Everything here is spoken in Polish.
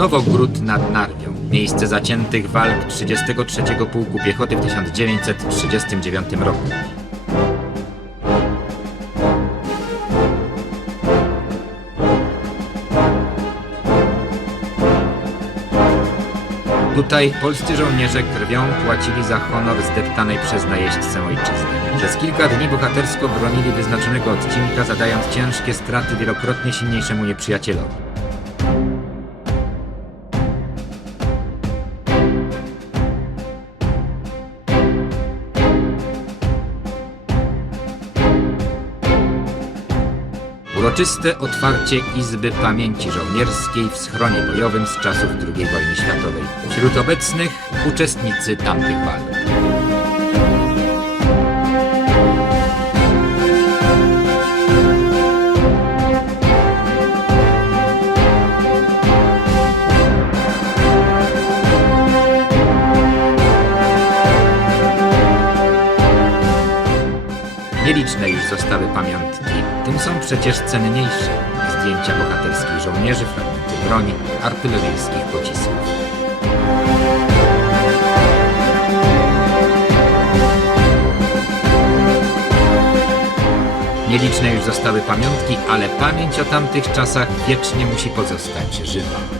Nowogród nad Narwią, miejsce zaciętych walk 33 Pułku Piechoty w 1939 roku. Tutaj polscy żołnierze krwią płacili za honor zdeptanej przez najeźdźcę ojczyzny. Przez kilka dni bohatersko bronili wyznaczonego odcinka, zadając ciężkie straty wielokrotnie silniejszemu nieprzyjacielowi. Uroczyste otwarcie Izby Pamięci Żołnierskiej w schronie bojowym z czasów II wojny światowej. Wśród obecnych uczestnicy tamtych walk. Nieliczne już zostały pamiątki, tym są przecież cenniejsze zdjęcia bohaterskich żołnierzy, fragmenty broni, artyleryjskich pocisków. Nieliczne już zostały pamiątki, ale pamięć o tamtych czasach wiecznie musi pozostać żywa.